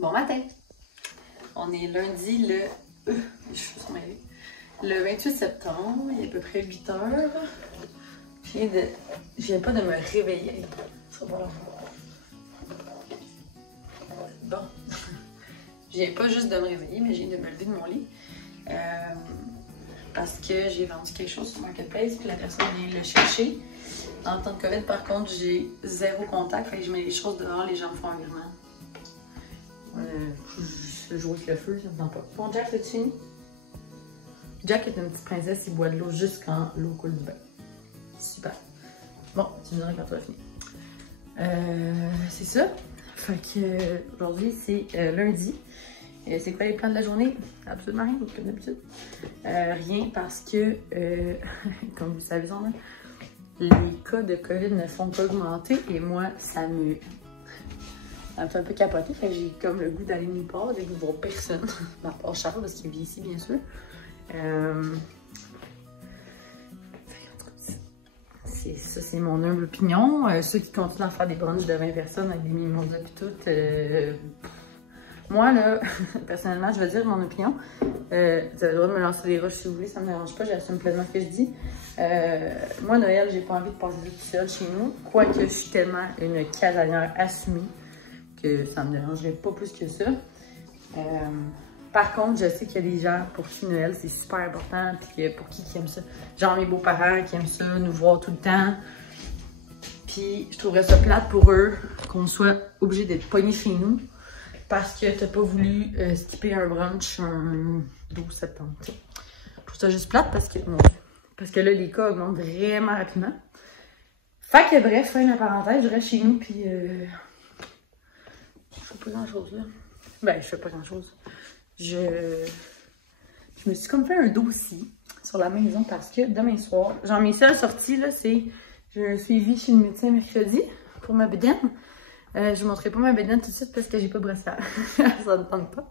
Bon matin! On est lundi le 28 septembre, il est à peu près 8 heures. Je viens pas de me réveiller. Ça va. Bon. Je viens pas juste de me réveiller, mais je viens de me lever de mon lit. Parce que j'ai vendu quelque chose sur Marketplace, puis la personne vient le chercher. En temps de COVID, par contre, j'ai zéro contact, fait que je mets les choses dehors, les gens me font un virement. Je joue avec le feu, ça me tente pas. Bon, Jack, c'est fini? Jack est une petite princesse, il boit de l'eau juste quand l'eau coule du bain. Super. Bon, tu me diras quand tu vas finir. C'est ça. Fait que aujourd'hui, c'est lundi. C'est quoi les plans de la journée? Absolument rien, comme d'habitude. Rien parce que, comme vous savez, les cas de COVID ne font qu'augmenter et moi, ça me fait un peu capoter. Fait que j'ai comme le goût d'aller nulle part, le goût de voir personne. À part Charles, parce qu'il vit ici, bien sûr. Ça, c'est mon humble opinion. Ceux qui continuent à faire des brunchs de 20 personnes avec des mimosas et tout, moi, là, personnellement, je vais dire mon opinion. Vous avez le droit de me lancer des roches si vous voulez, ça me dérange pas, j'assume pleinement ce que je dis. Moi, Noël, j'ai pas envie de passer tout seul chez nous, quoique je suis tellement une casanière assumée que ça me dérangerait pas plus que ça. Par contre, je sais qu'il y a des gens pour qui Noël, c'est super important, puis pour qui aiment ça. Genre mes beaux-parents qui aiment ça, nous voir tout le temps. Puis je trouverais ça plate pour eux qu'on soit obligé d'être pognés chez nous parce que t'as pas voulu skipper un brunch un 12 septembre. T'sais. Je trouve ça juste plate parce que là, les cas augmentent vraiment rapidement. Fait que bref, fin de la parenthèse, je reste chez nous, puis je fais pas grand-chose là. Ben, je fais pas grand-chose. Je me suis comme fait un dossier sur la maison parce que demain soir, genre mes seules sorties là, c'est j'ai un suivi chez le médecin mercredi pour ma bédaine. Je vous montrerai pas ma bédaine tout de suite parce que j'ai pas brassière. Ça ne tente pas.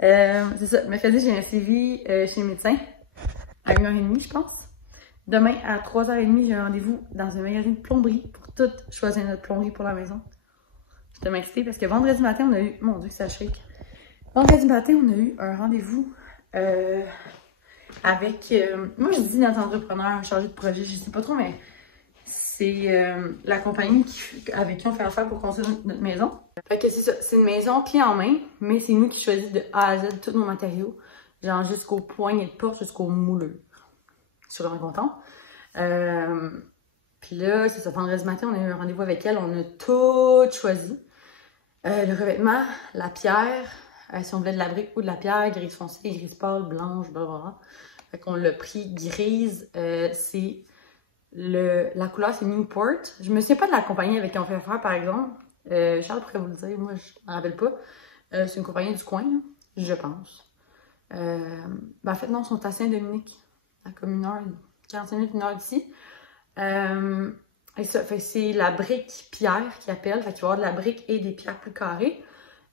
C'est ça, mercredi j'ai un suivi chez le médecin à 1h30 je pense. Demain à 3h30 j'ai un rendez-vous dans un magasin de plomberie pour tout choisir notre plomberie pour la maison. Je suis excitée parce que vendredi matin on a eu, mon dieu que ça shake. Vendredi matin, on a eu un rendez-vous avec, moi je dis notre entrepreneur, un chargé de projet, je sais pas trop, mais c'est la compagnie avec qui on fait affaire pour construire notre maison. Fait que c'est ça, c'est une maison clé en main, mais c'est nous qui choisissons de A à Z tous nos matériaux, genre jusqu'au poignet de porte, jusqu'au mouleur. Je suis vraiment contente. Puis là, c'est ça, vendredi matin, on a eu un rendez-vous avec elle, on a tout choisi. Le revêtement, la pierre, si on voulait de la brique ou de la pierre, grise foncée, grise pâle, blanche, blablabla. Fait qu'on l'a pris grise. C'est la couleur, c'est Newport. Je me souviens pas de la compagnie avec qui on fait affaire, par exemple. Charles pourrait vous le dire, moi, je m'en rappelle pas. C'est une compagnie du coin, là, je pense. En fait, non, ils sont à Saint-Dominique, à comme 45 minutes, 1 heure d'ici. Et ça, fait c'est la brique pierre qui appelle. Fait qu'il va y avoir de la brique et des pierres plus carrées.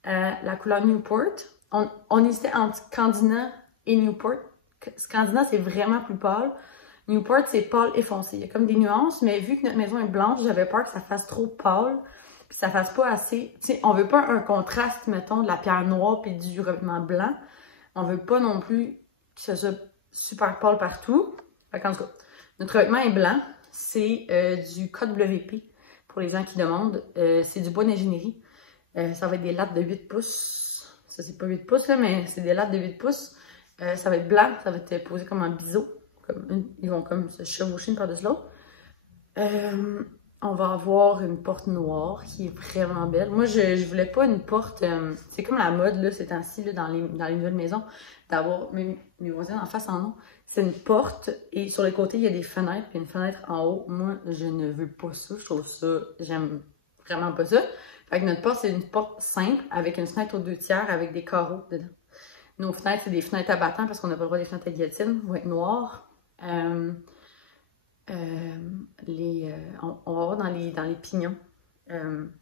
La couleur Newport. On hésitait entre Scandina et Newport. Scandina, c'est vraiment plus pâle. Newport, c'est pâle et foncé. Il y a comme des nuances, mais vu que notre maison est blanche, j'avais peur que ça fasse trop pâle, puis ça fasse pas assez... Tu sais, on veut pas un contraste, mettons, de la pierre noire puis du revêtement blanc. On veut pas non plus que ça soit super pâle partout. Fait qu'en tout cas, notre revêtement est blanc. C'est du KWP, pour les gens qui demandent. C'est du bois d'ingénierie. Ça va être des lattes de 8 pouces. Ça, c'est pas 8 pouces, là, mais c'est des lattes de 8 pouces. Ça va être blanc. Ça va être posé comme un biseau. Ils vont comme se chevaucher une par-dessus l'autre. On va avoir une porte noire qui est vraiment belle. Moi, je voulais pas une porte... c'est comme la mode, là, ces temps-ci, dans les nouvelles maisons, d'avoir... Mes voisins en face en ont. C'est une porte et sur les côtés, il y a des fenêtres. Puis une fenêtre en haut. Moi, je ne veux pas ça. Je trouve ça... J'aime vraiment pas ça. Fait que notre porte, c'est une porte simple avec une fenêtre aux 2/3 avec des carreaux dedans. Nos fenêtres, c'est des fenêtres à battants parce qu'on n'a pas le droit des fenêtres à guillotine. Vont être noires. On va avoir dans les pignons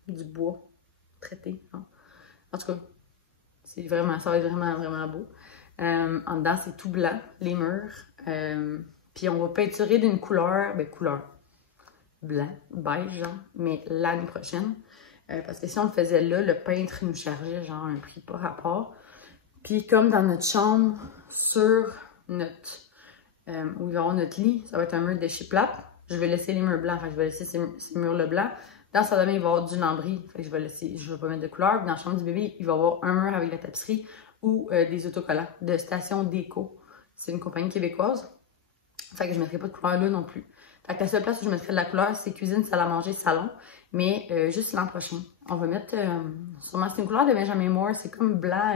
du bois traité. Hein. En tout cas, ça va être vraiment, vraiment beau. En dedans, c'est tout blanc, les murs. Puis on va peinturer d'une couleur, blanc, beige, genre, mais l'année prochaine. Parce que si on le faisait là, le peintre nous chargeait genre un prix pas rapport. Puis comme dans notre chambre, sur notre où il va y avoir notre lit, ça va être un mur déchets plat. Je vais laisser les murs blancs, fait que je vais laisser ces murs-là blancs. Dans la salle de bain, il va y avoir du lambris, fait que je vais pas mettre de couleur. Dans la chambre du bébé, il va y avoir un mur avec la tapisserie ou des autocollants de Station Déco. C'est une compagnie québécoise. Fait que je mettrai pas de couleur là non plus. Fait que la seule place où je mettrai de la couleur, c'est cuisine, salle à manger, salon. Mais juste l'an prochain. On va mettre, sûrement c'est une couleur de Benjamin Moore, c'est comme blanc.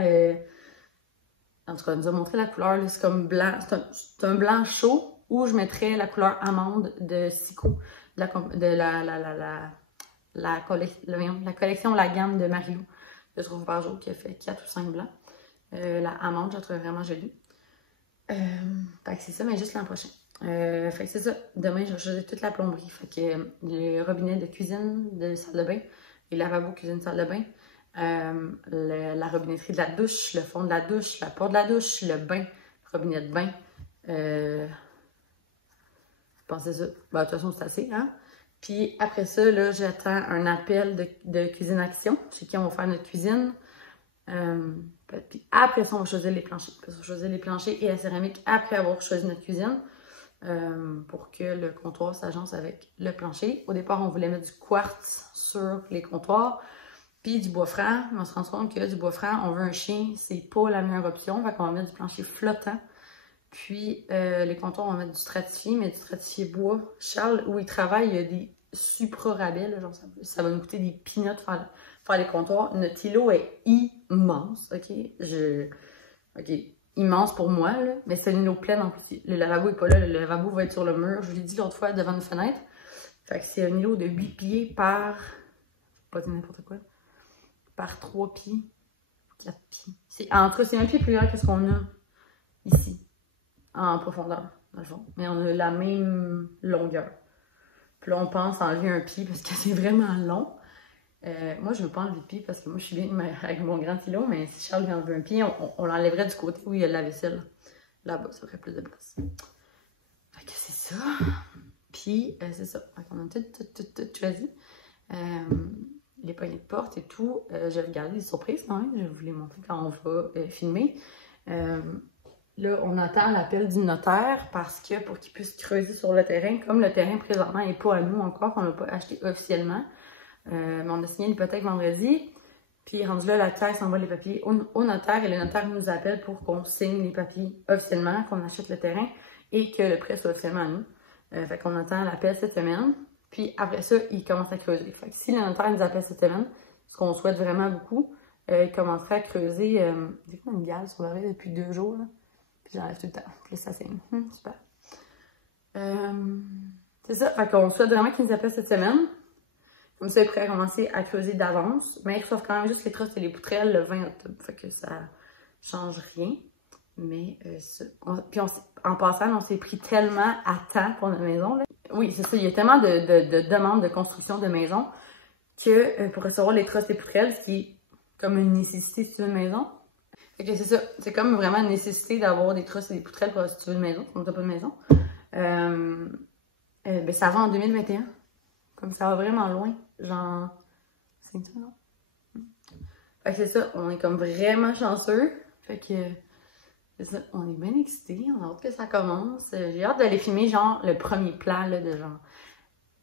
En tout cas, elle nous a montré la couleur, c'est comme blanc. C'est un blanc chaud où je mettrais la couleur amande de Sico, de la collection La Gamme de Marilou, de trouve par jour, qui a fait 4 ou 5 blancs. La amande, je la trouve vraiment jolie. Fait que c'est ça, mais juste l'an prochain. Fait que c'est ça. Demain, je vais changer toute la plomberie. Fait que le robinet de cuisine, de salle de bain, les lavabos cuisine, salle de bain, la robinetterie de la douche, le fond de la douche, la porte de la douche, le bain, robinet de bain. Je pense que c'est ça. Ben, de toute façon, c'est assez, hein? Puis après ça, là, j'attends un appel de Cuisine Action, chez qui on va faire notre cuisine. Puis après ça, on va choisir les planchers. Parce qu'on va choisir les planchers et la céramique après avoir choisi notre cuisine. Pour que le comptoir s'agence avec le plancher. Au départ, on voulait mettre du quartz sur les comptoirs. Puis du bois franc. On se rend compte que du bois franc, on veut un chien, c'est pas la meilleure option. Fait qu'on va mettre du plancher flottant. Puis les comptoirs, on va mettre du stratifié, mais du stratifié bois. Charles, où il travaille, il y a des supra-rabais. Genre ça va nous coûter des peanuts faire les comptoirs. Notre îlot est immense, OK? OK, immense pour moi, là. Mais c'est une îlot pleine en plus. Le lavabo est pas là. Le lavabo va être sur le mur. Je vous l'ai dit l'autre fois, devant une fenêtre. Fait que c'est un îlot de 8 pieds par... pas dire n'importe quoi. Par 3 pieds. 4 pieds. En tout cas, c'est un pied plus grand que ce qu'on a ici. En profondeur, dans le fond. Mais on a la même longueur. Puis là, on pense enlever un pied parce que c'est vraiment long. Moi, je ne veux pas enlever de pied parce que moi, je suis bien avec mon grand îlot, mais si Charles vient enlever un pied, on l'enlèverait du côté où il y a la vaisselle. Là-bas, ça ferait plus de place. Fait que c'est ça. Puis, c'est ça. Fait qu'on a tout choisi. Les poignées de porte et tout. J'ai regardé des surprises quand même. Je vais vous les montrer quand on va filmer. Là, on attend l'appel du notaire parce que pour qu'il puisse creuser sur le terrain, comme le terrain présentement n'est pas à nous encore, qu'on l'a pas acheté officiellement, mais on a signé l'hypothèque vendredi, puis rendu là, la caisse envoie les papiers au notaire et le notaire nous appelle pour qu'on signe les papiers officiellement, qu'on achète le terrain et que le prêt soit officiellement à nous. Fait qu'on attend l'appel cette semaine, puis après ça, il commence à creuser. Fait que si le notaire nous appelle cette semaine, ce qu'on souhaite vraiment beaucoup, il commencerait à creuser, j'ai comme une gale sur l'oreille depuis 2 jours, là. Puis j'enlève tout le temps. Puis là, ça saigne. Super. C'est ça. Fait qu'on souhaite vraiment qu'ils nous appellent cette semaine. Comme ça, ils pourraient commencer à creuser d'avance. Mais ils reçoivent quand même juste les trosses et les poutrelles le 20 octobre. Fait que ça change rien. Mais puis en passant, on s'est pris tellement à temps pour notre maison, là. Oui, c'est ça. Il y a tellement de demandes de construction de maison que pour recevoir les trosses et les poutrelles, ce qui est comme une nécessité si tu veux une maison. Fait que c'est ça, c'est comme vraiment une nécessité d'avoir des trosses et des poutrelles pour si tu veux une maison, comme t'as pas de maison. Ben ça va en 2021. Comme ça va vraiment loin. Genre 5 ans, non? Fait que c'est ça, on est comme vraiment chanceux. Fait que c'est ça, on est bien excités, on a hâte que ça commence. J'ai hâte d'aller filmer genre le premier plan là, de genre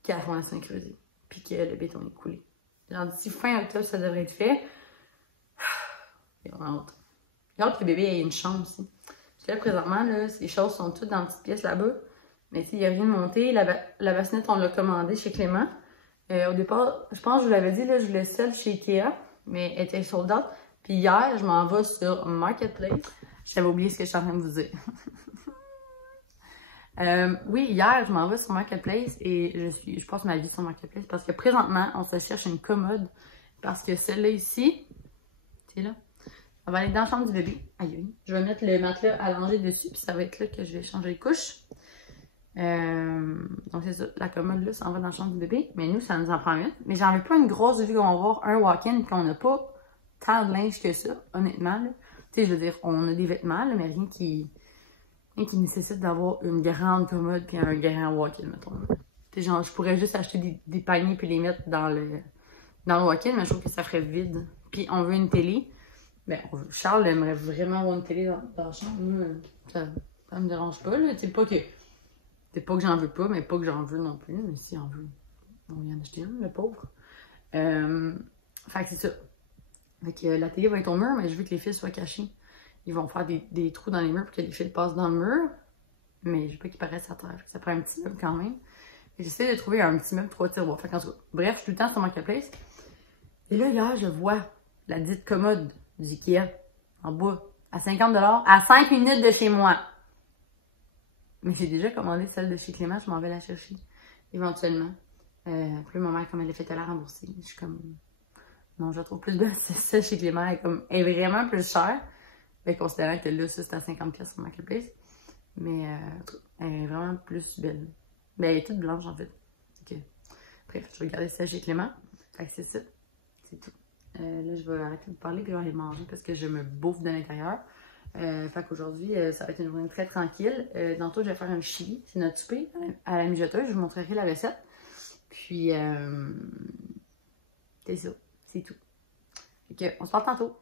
que la fondation est creusée. Puis que le béton est coulé. Genre d'ici fin octobre, ça devrait être fait. Et on a hâte. J'ai hâte que le bébé ait une chambre aussi. Parce que là, présentement, là, ces choses sont toutes dans une petite pièce là-bas. Mais il n'y a rien de monté. La bassinette, on l'a commandée chez Clément. Au départ, je pense que je vous l'avais dit, là, je voulais celle chez Ikea. Mais elle était sold out. Puis hier, je m'en vais sur Marketplace. J'avais oublié ce que je suis en train de vous dire. Oui, hier, je m'en vais sur Marketplace et je passe ma vie sur Marketplace parce que présentement, on se cherche une commode. Parce que celle-là ici, c'est là. On va aller dans la chambre du bébé. Aïe, aïe. Je vais mettre le matelas allongé dessus, puis ça va être là que je vais changer les couches. Donc c'est ça, la commode là, ça en va dans la chambre du bébé. Mais nous, ça nous en prend une. Mais j'en veux pas une grosse vu qu'on va avoir un walk-in, puis on n'a pas tant de linge que ça, honnêtement. Tu sais, je veux dire, on a des vêtements, là, mais rien qui nécessite d'avoir une grande commode puis un grand walk-in, mettons. Tu sais, genre, je pourrais juste acheter des paniers puis les mettre dans dans le walk-in, mais je trouve que ça ferait vide. Puis on veut une télé. Ben, Charles aimerait vraiment avoir une télé dans la chambre. Moi, ça me dérange pas, là. C'est pas que j'en veux pas, mais pas que j'en veux non plus. Mais si on veut, on vient d'acheter un, le pauvre. Fait que c'est ça. Fait que la télé va être au mur, mais je veux que les fils soient cachés. Ils vont faire des trous dans les murs pour que les fils passent dans le mur. Mais je veux pas qu'ils paraissent à terre. Ça prend un petit meuble quand même. J'essaie de trouver un petit meuble 3 tiroirs. Fait qu'en tout cas, bref, je suis tout le temps sur Marketplace. Et là, hier, je vois la dite commode du Ikea en bois à 50 $, à 5 minutes de chez moi. Mais j'ai déjà commandé celle de chez Clément, je m'en vais la chercher éventuellement. Puis ma mère, comme elle est fait à la rembourser, je suis comme, non, je trouve plus de celle chez Clément, elle est vraiment plus chère. Mais considérant que là, ça, c'est à 50$ sur Marketplace. Mais elle est vraiment plus belle. Mais elle est toute blanche, en fait. Okay. Bref, je vais regarder celle chez Clément. Fait que c'est ça. C'est tout. Là, je vais arrêter de parler puis je vais aller manger parce que je me bouffe de l'intérieur. Fait qu'aujourd'hui, ça va être une journée très tranquille. Tantôt, je vais faire un chili. C'est notre souper à la mijoteuse. Je vous montrerai la recette. Puis, c'est ça. C'est tout. Fait que, on se parle tantôt.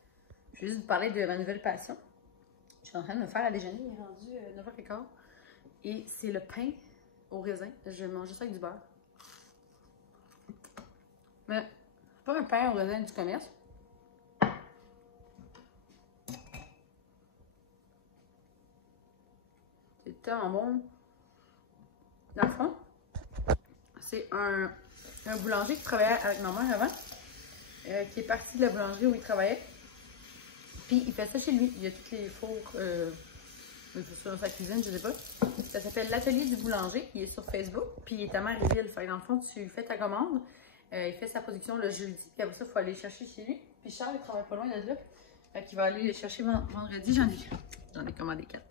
Je vais juste vous parler de ma nouvelle passion. Je suis en train de me faire à déjeuner. Il est rendu 9h15. Et c'est le pain au raisin. Je mange ça avec du beurre. Mais pas un pain au raisin du commerce. C'est tellement bon. Dans le fond, c'est un boulanger qui travaillait avec ma mère avant, qui est parti de la boulangerie où il travaillait. Puis il fait ça chez lui. Il y a tous les fours sur sa cuisine, je sais pas. Ça s'appelle l'Atelier du boulanger. Il est sur Facebook. Puis il est à Marieville. Fait que dans le fond, tu fais ta commande. Il fait sa production le jeudi. Puis après ça, il faut aller le chercher chez lui. Puis Charles, il travaille pas loin de là. Fait qu'il va aller le chercher vendredi. J'en ai commandé 4.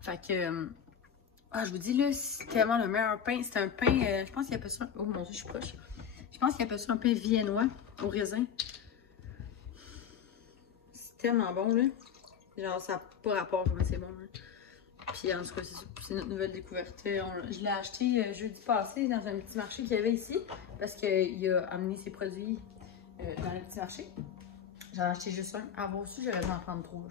Fait que... je vous dis là, c'est tellement le meilleur pain. C'est un pain, je pense qu'il appelle ça... Oh mon Dieu, je suis proche. Je pense qu'il appelle ça un pain viennois au raisin. C'est tellement bon, là. Genre, ça n'a pas rapport comment c'est bon, là. Puis en tout cas, c'est notre nouvelle découverte. Je l'ai acheté jeudi passé dans un petit marché qu'il y avait ici. Parce qu'il a amené ses produits dans le petit marché. J'en ai acheté juste un. À voir aussi, j'aurais dû en prendre 3, genre.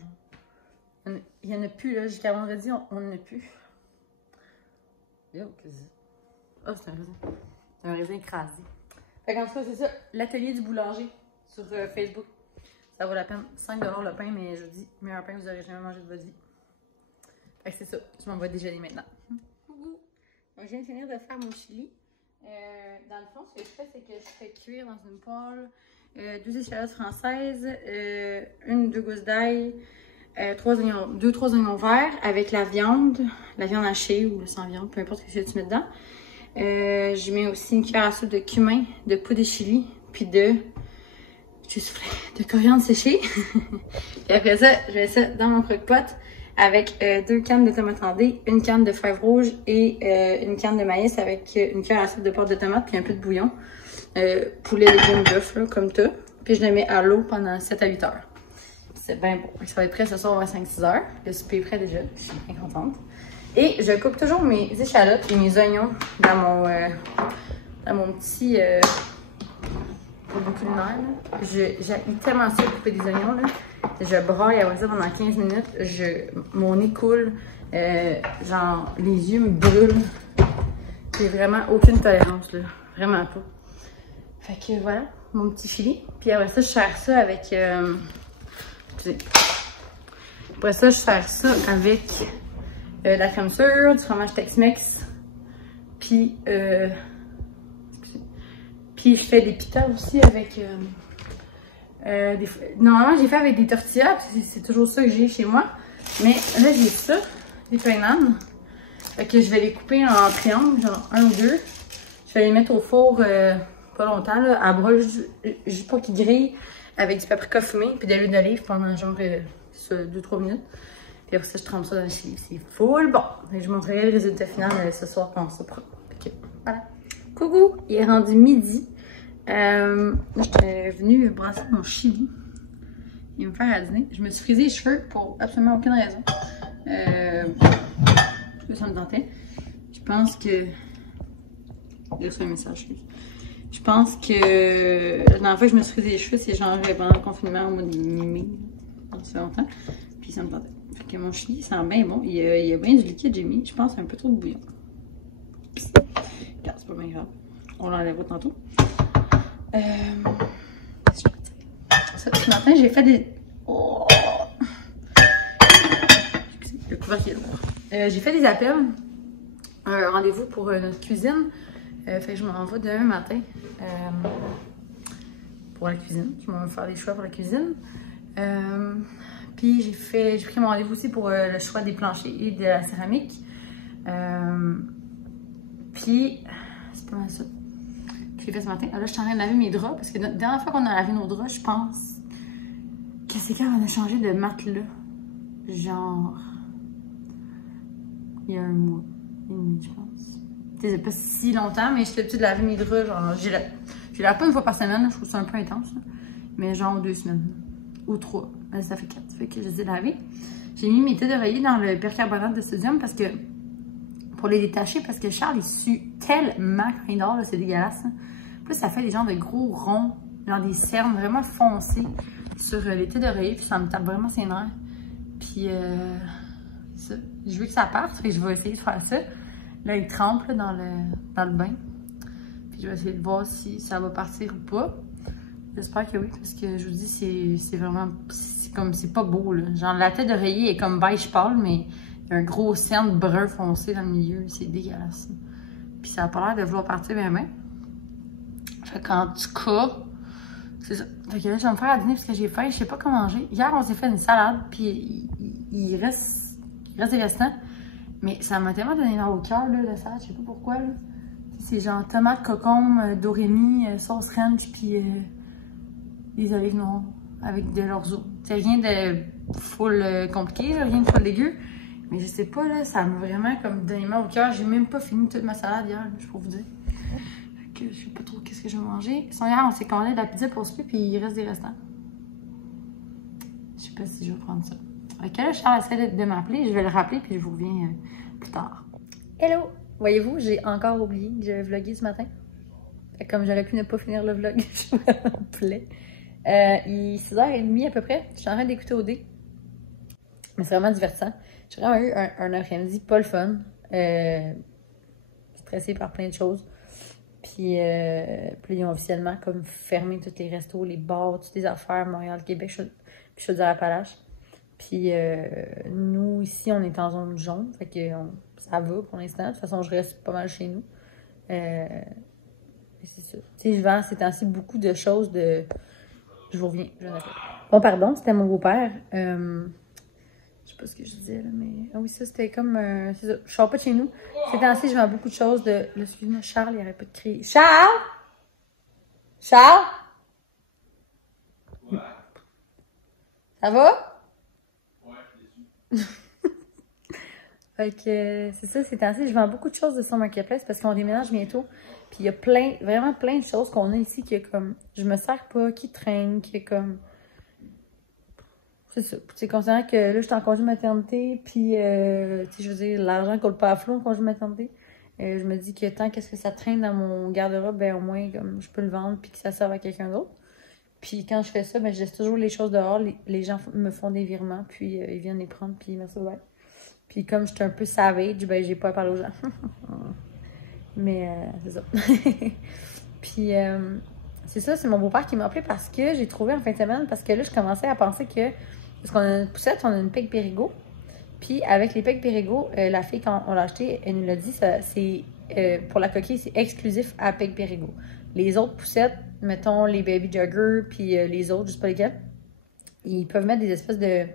Il n'y en a plus, là. Jusqu'à vendredi, on n'en a plus. Oh, c'est un raisin. C'est un raisin écrasé. Fait qu'en tout cas, c'est ça. L'atelier du boulanger sur Facebook. Ça vaut la peine. 5 $ le pain, mais je vous dis, meilleur pain que vous n'aurez jamais mangé de votre vie. Fait que c'est ça. Je m'en vais déjeuner maintenant. Coucou! Donc, je viens de finir de faire mon chili. Dans le fond, ce que je fais, c'est que je fais cuire dans une poêle 2 échalotes françaises, 1-2 gousses d'ail, 2-3 oignons verts avec la viande hachée ou sans viande, peu importe ce que tu mets dedans. Je mets aussi une cuillère à soupe de cumin, de poudre de chili, puis de coriandre séchée. Puis après ça, je mets ça dans mon croque-pot avec 2 cannes de tomates en dés, une canne de fèves rouges et une canne de maïs avec une cuillère à soupe de pâte de tomate puis un peu de bouillon. Poulet, légumes, bœuf, là, comme ça. Puis je le mets à l'eau pendant 7 à 8 heures. C'est bien bon. Ça va être prêt ce soir à 5-6 heures. Le souper est prêt déjà. Je suis bien contente. Et je coupe toujours mes échalotes et mes oignons dans mon petit robot culinaire. J'ai tellement ça de couper des oignons. Là. Je braille après ça pendant 15 minutes. Mon nez coule. Genre, les yeux me brûlent. J'ai vraiment aucune tolérance. Là. Vraiment pas. Fait que voilà, mon petit filet. Puis après ça, je sers ça avec... Après ça, je sers ça avec la crème sûre, du fromage Tex-Mex. Puis je fais des pitas aussi avec... Normalement, j'ai fait avec des tortillas. C'est toujours ça que j'ai chez moi. Mais là, j'ai ça, des pains nan. Fait que je vais les couper en triangles, genre 1 ou 2. Je vais les mettre au four... pas longtemps, là, à brûle, juste pour qu'ils grillent avec du paprika fumé puis de l'huile d'olive pendant genre 2-3 minutes. Puis après ça, je trempe ça dans le chili. C'est full bon. Et je montrerai le résultat final ce soir quand on se prend. Ok, voilà. Coucou! Il est rendu midi. J'étais venue brasser mon chili et me faire à dîner. Je me suis frisé les cheveux pour absolument aucune raison. Parce que ça me tentait. Je pense que... Il y a reçu un message. Je pense que la dernière fois que je me suis frisé les cheveux, c'est genre pendant le confinement au mois de mai. Ça fait longtemps. Puis ça me tentait. Fait que mon chili sent bien bon. Il y a bien du liquide, j'ai mis. Je pense un peu trop de bouillon. Regarde, c'est pas bien grave. On l'enlèvera tantôt. Ce matin, j'ai fait des... Oh! Le couvercle est lourd. J'ai fait des appels. Un rendez-vous pour notre cuisine. Fait que je m'en vais demain matin pour la cuisine. Je m'en vais faire des choix pour la cuisine. Puis j'ai pris mon rendez-vous aussi pour le choix des planchers et de la céramique. Puis c'est pas mal ça que j'ai fait ce matin. Là, je suis en train de laver mes draps parce que la dernière fois qu'on a lavé nos draps, je pense que c'est quand on a changé de matelas. Genre, il y a un mois et demi, je pense. C'est pas si longtemps, mais j'étais habituée de laver mes draps. Genre, je lave pas une fois par semaine, je trouve ça un peu intense. Là. Mais genre 2 semaines. Ou 3. Ça fait 4. Fait que je les ai lavés. J'ai mis mes thés d'oreiller dans le percarbonate de sodium parce que pour les détacher, parce que Charles il sue tellement quand il dort, c'est dégueulasse. Hein. Plus ça fait des genres de gros ronds, genre des cernes vraiment foncées sur les thés d'oreiller, puis ça me tape vraiment ses nerfs. Puis ça. Je veux que ça parte, fait que je vais essayer de faire ça. Là, il trempe là, dans le bain. Puis je vais essayer de voir si ça va partir ou pas. J'espère que oui, parce que je vous dis, c'est vraiment... C'est pas beau, là. Genre, la tête d'oreiller est comme beige pâle, mais il y a un gros cerne brun foncé dans le milieu. C'est dégueulasse. Puis ça a pas l'air de vouloir partir bien bien. Fait qu'en tout cas, c'est ça. Fait que là, je vais me faire à dîner parce que j'ai faim. Je sais pas quoi manger. Hier, on s'est fait une salade, puis il reste des restants. Mais ça m'a tellement donné dans au cœur, là, la salade. Je sais pas pourquoi, là. C'est genre tomate, concombre, doremi, sauce ranch, puis des olives noires avec de l'orzo. C'est rien de full compliqué, là, rien de full dégueu. Mais je sais pas, là, ça m'a vraiment comme donné mal au cœur. J'ai même pas fini toute ma salade hier, je peux vous dire. Fait que je sais pas trop qu'est-ce que je vais manger. Sinon, hier, on s'est commandé de la pizza pour souper, puis il reste des restants. Je sais pas si je vais prendre ça. Ok, là, Charles essaie de m'appeler. Je vais le rappeler, puis je vous reviens plus tard. Hello! Voyez-vous, j'ai encore oublié que j'avais vlogué ce matin. Fait que comme j'aurais pu ne pas finir le vlog, je me plais. Il est 6h30 à peu près. Je suis en train d'écouter OD. Mais c'est vraiment divertissant. J'ai vraiment eu un après-midi pas le fun. Stressée par plein de choses. Puis ils ont officiellement comme fermé tous les restos, les bars, toutes les affaires, Montréal, Québec, je suis à Appalaches. Puis nous, ici, on est en zone jaune. Fait que ça va pour l'instant. De toute façon, je reste pas mal chez nous. C'est ça. Tu sais, je vends ces temps-ci beaucoup de choses de... Je vous reviens. Bon, pardon, c'était mon beau-père. Je sais pas ce que je disais, là, mais... Ah oui, ça, c'était comme... c'est ça. Je sors pas de chez nous. Ces temps-ci, je vends beaucoup de choses de... Là, excuse-moi, Charles, il arrête pas de crier. Charles! Charles! Ouais. Ça va? Ouais, je l'ai su. Fait que c'est ça, ces temps-ci, je vends beaucoup de choses de son marketplace parce qu'on déménage bientôt. Puis il y a vraiment plein de choses qu'on a ici qui est comme, je me sers pas, qui traînent, qui est comme, c'est ça. C'est considérant que là, je suis en congé de maternité, puis, tu sais, je veux dire, l'argent coule pas à flot en congé de maternité. Je me dis que tant qu'est-ce que ça traîne dans mon garde-robe, ben au moins, comme, je peux le vendre puis que ça serve à quelqu'un d'autre. Puis quand je fais ça, ben je laisse toujours les choses dehors. Les gens me font des virements, puis ils viennent les prendre, puis merci, bye. Puis comme je suis un peu savage, ben j'ai pas à parler aux gens. Mais c'est ça. Puis c'est ça, c'est mon beau-père qui m'a appelé parce que j'ai trouvé en fin de semaine, parce que là, je commençais à penser que, parce qu'on a une poussette, on a une Peg Périgo. Puis avec les Peg Périgo, la fille, quand on l'a acheté, elle nous l'a dit, c'est pour la coquille, c'est exclusif à Peg Périgo. Les autres poussettes, mettons les Baby Jugger, puis les autres, je sais pas lesquels, ils peuvent mettre des espèces de...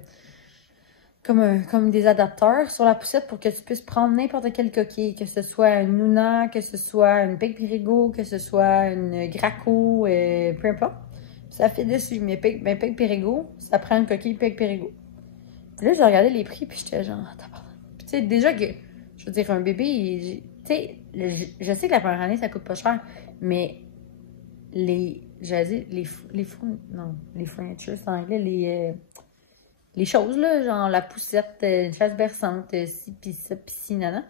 Comme des adapteurs sur la poussette pour que tu puisses prendre n'importe quelle coquille, que ce soit une Nuna, que ce soit une Peg Périgo, que ce soit une Graco, peu importe. Ça fait dessus. Mais Peg Périgo, ça prend une coquille Peg Périgo. Puis là, j'ai regardé les prix, puis j'étais genre, puis tu sais, déjà que, je veux dire, un bébé, tu sais, je sais que la première année, ça coûte pas cher, mais les furnitures, c'est en anglais, les choses, là, genre la poussette, une chaise berçante, ci, pis ça, pis ci, nana,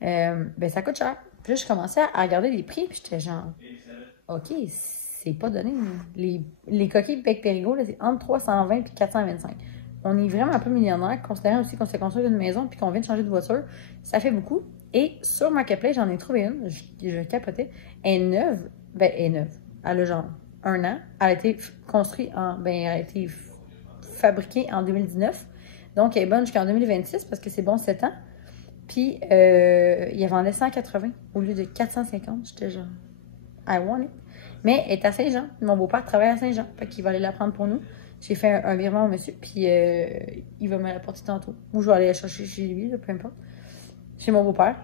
ben ça coûte cher. Puis là, je commençais à regarder les prix, puis j'étais genre, OK, c'est pas donné. Les coquilles Bec Périgo, c'est entre 320 et 425. On est vraiment un peu millionnaire, considérant aussi qu'on s'est construit une maison puis qu'on vient de changer de voiture. Ça fait beaucoup. Et sur Marketplace, j'en ai trouvé une. Je capotais. Elle est neuve. Ben, elle est neuve. Elle a genre 1 an. Elle a été construite elle a été fabriquée en 2019. Donc, elle est bonne jusqu'en 2026 parce que c'est bon 7 ans. Puis, il vendait 180 au lieu de 450. J'étais genre, I want it. Mais elle est à Saint-Jean. Mon beau-père travaille à Saint-Jean. Fait qu'il va aller la prendre pour nous. J'ai fait un virement au monsieur. Puis, il va me l'apporter tantôt. Ou je vais aller la chercher chez lui, là, peu importe. Chez mon beau-père.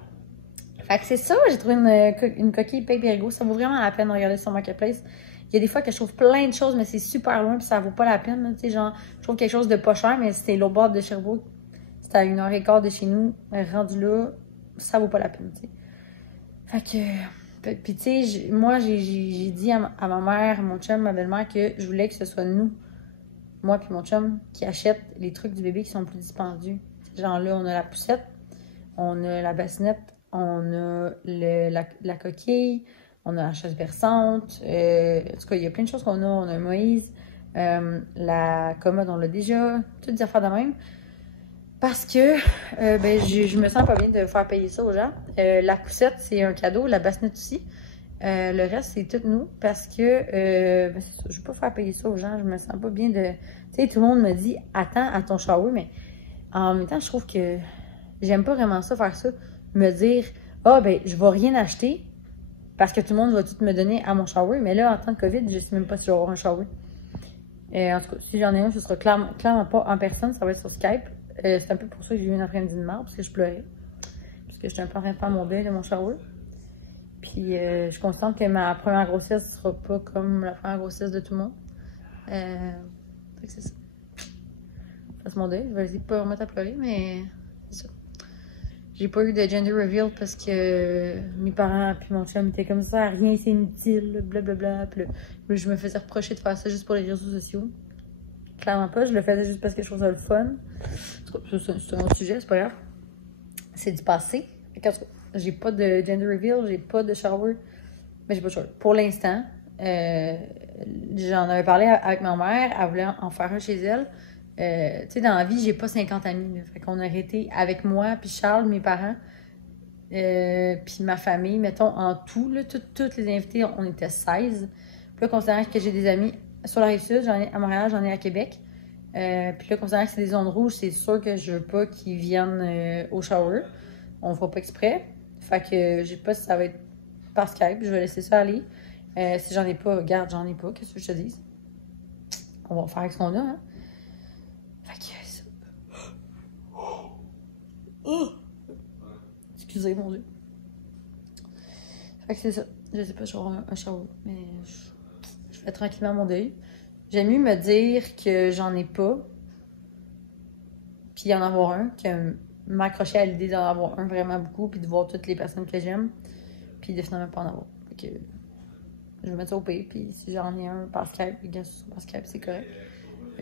Fait que c'est ça. J'ai trouvé une coquille Bec Périgo. Ça vaut vraiment la peine de regarder sur Marketplace. Il y a des fois que je trouve plein de choses, mais c'est super loin. Puis, ça vaut pas la peine. Tu sais, genre, je trouve quelque chose de pas cher, mais c'était l'autre bord de Sherbrooke. C'était à 1h15 de chez nous. Rendu là, ça vaut pas la peine, tu sais. Fait que... Puis, tu sais, moi, j'ai dit à ma mère, mon chum, ma belle-mère, que je voulais que ce soit nous, moi puis mon chum, qui achètent les trucs du bébé qui sont plus dispendieux. Genre là, on a la poussette, on a la bassinette, on a la coquille, on a la chaise berçante. En tout cas, il y a plein de choses qu'on a. On a un Moïse, la commode, on l'a déjà. Toutes des affaires de même. Parce que je me sens pas bien de faire payer ça aux gens. La poussette, c'est un cadeau. La bassinette aussi. Le reste, c'est tout nous. Parce que c'est ça, je veux pas faire payer ça aux gens. Je me sens pas bien de... Tu sais, tout le monde me dit « Attends à ton shower », mais en même temps, je trouve que j'aime pas vraiment ça, faire ça. Me dire « Ah, je vais rien acheter parce que tout le monde va tout me donner à mon shower. » Mais là, en temps de COVID, je sais même pas si je vais avoir un shower. En tout cas, si j'en ai un, ce sera clairement pas en personne. Ça va être sur Skype. C'est un peu pour ça que j'ai eu une après-midi de marre, parce que je pleurais. Parce que j'étais un peu en train de faire mon deuil de mon shower. Puis je suis consciente que ma première grossesse ne sera pas comme la première grossesse de tout le monde. Fait que c'est ça. Je fasse mon deuil. Je vais essayer de pas remettre à pleurer, mais c'est ça. J'ai pas eu de gender reveal parce que mes parents puis mon chum étaient comme ça, rien c'est inutile, blablabla. Puis là, je me faisais reprocher de faire ça juste pour les réseaux sociaux. Clairement pas, je le faisais juste parce que je trouvais ça le fun. C'est un autre sujet, c'est pas grave. C'est du passé. J'ai pas de gender reveal, j'ai pas de shower. Mais j'ai pas de shower. Pour l'instant, j'en avais parlé avec ma mère, elle voulait en faire un chez elle. Tu sais, dans la vie, j'ai pas 50 amis. Là. Fait qu'on a arrêté avec moi, puis Charles, mes parents, puis ma famille, mettons, en tout, là, toutes les invités, on était 16. Puis là, considérant que j'ai des amis sur la Rive-Sud, j'en ai à Montréal, j'en ai à Québec. Puis là, considérant que c'est des zones rouges, c'est sûr que je veux pas qu'ils viennent au shower. On ne fera pas exprès. Fait que je sais pas si ça va être par Skype. Je vais laisser ça aller. Si j'en ai pas, regarde, j'en ai pas. Qu'est-ce que je te dis? On va faire avec ce qu'on a, hein? Fait que ça. Excusez, mon Dieu. Fait que c'est ça. Je sais pas, je vais avoir un shower. Mais je fais tranquillement mon deuil. J'aime mieux me dire que j'en ai pas, puis y en avoir un, que m'accrocher à l'idée d'en avoir un vraiment beaucoup, puis de voir toutes les personnes que j'aime, puis de finalement pas en avoir. Fait que je vais mettre ça au pire, puis si j'en ai un par Skype, les gars, par Skype, c'est correct.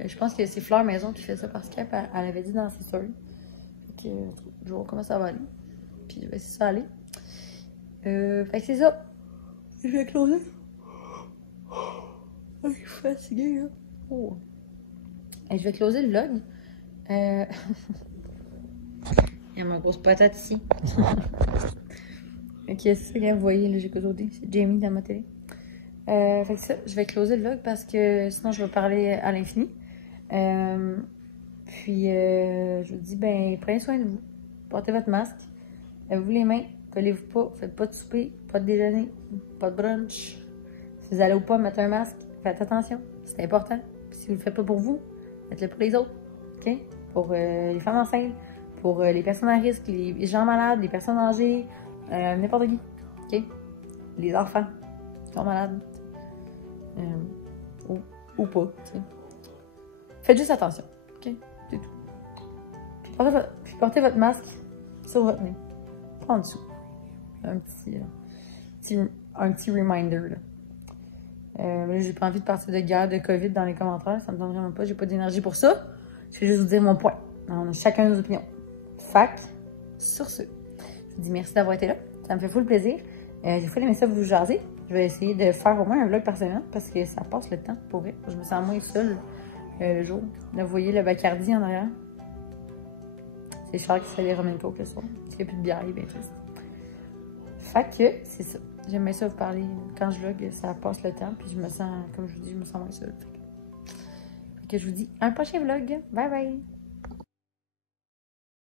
Je pense que c'est Fleur Maison qui fait ça par Skype, elle avait dit dans ses stories. Fait que je vais voir comment ça va aller, puis je vais essayer ça aller. Fait que c'est ça. Je vais closer. Je suis fatiguée, là. Oh. Et je vais closer le vlog. Il y a ma grosse patate ici. Ok, c'est ça que vous voyez, là, j'ai côté. C'est Jamie dans ma télé. Fait que ça, je vais closer le vlog parce que sinon je vais parler à l'infini. Puis, je vous dis, prenez soin de vous. Portez votre masque. Lavez-vous les mains. Collez-vous pas. Faites pas de souper. Pas de déjeuner. Pas de brunch. Si vous allez ou pas mettre un masque, faites attention. C'est important. Puis si vous le faites pas pour vous, faites-le pour les autres. OK? Pour les femmes enceintes, pour les personnes à risque, les gens malades, les personnes âgées, n'importe qui. OK? Les enfants qui sont malades. Ou pas, tu sais. Faites juste attention. OK? C'est tout. Puis portez votre masque sur votre nez. Pas en dessous. Un petit reminder, là. J'ai pas envie de partir de guerre de COVID dans les commentaires. Ça me donne vraiment pas. J'ai pas d'énergie pour ça. Je vais juste vous dire mon point. On a chacun nos opinions. Fac, sur ce, je vous dis merci d'avoir été là. Ça me fait full plaisir. J'ai full aimé ça vous jaser. Je Je vais essayer de faire au moins un vlog par semaine parce que ça passe le temps, pour vrai. Je me sens moins seule le jour. Là, vous voyez le Bacardi en arrière. C'est cher qui se les ramène pas au que ça. Parce qu'il n'y a plus de bière, il est bien triste. Fait que c'est ça. J'aime bien ça vous parler. Quand je vlog, ça passe le temps. Puis je me sens, comme je vous dis, je me sens moins seule. Fait que je vous dis à un prochain vlog. Bye bye!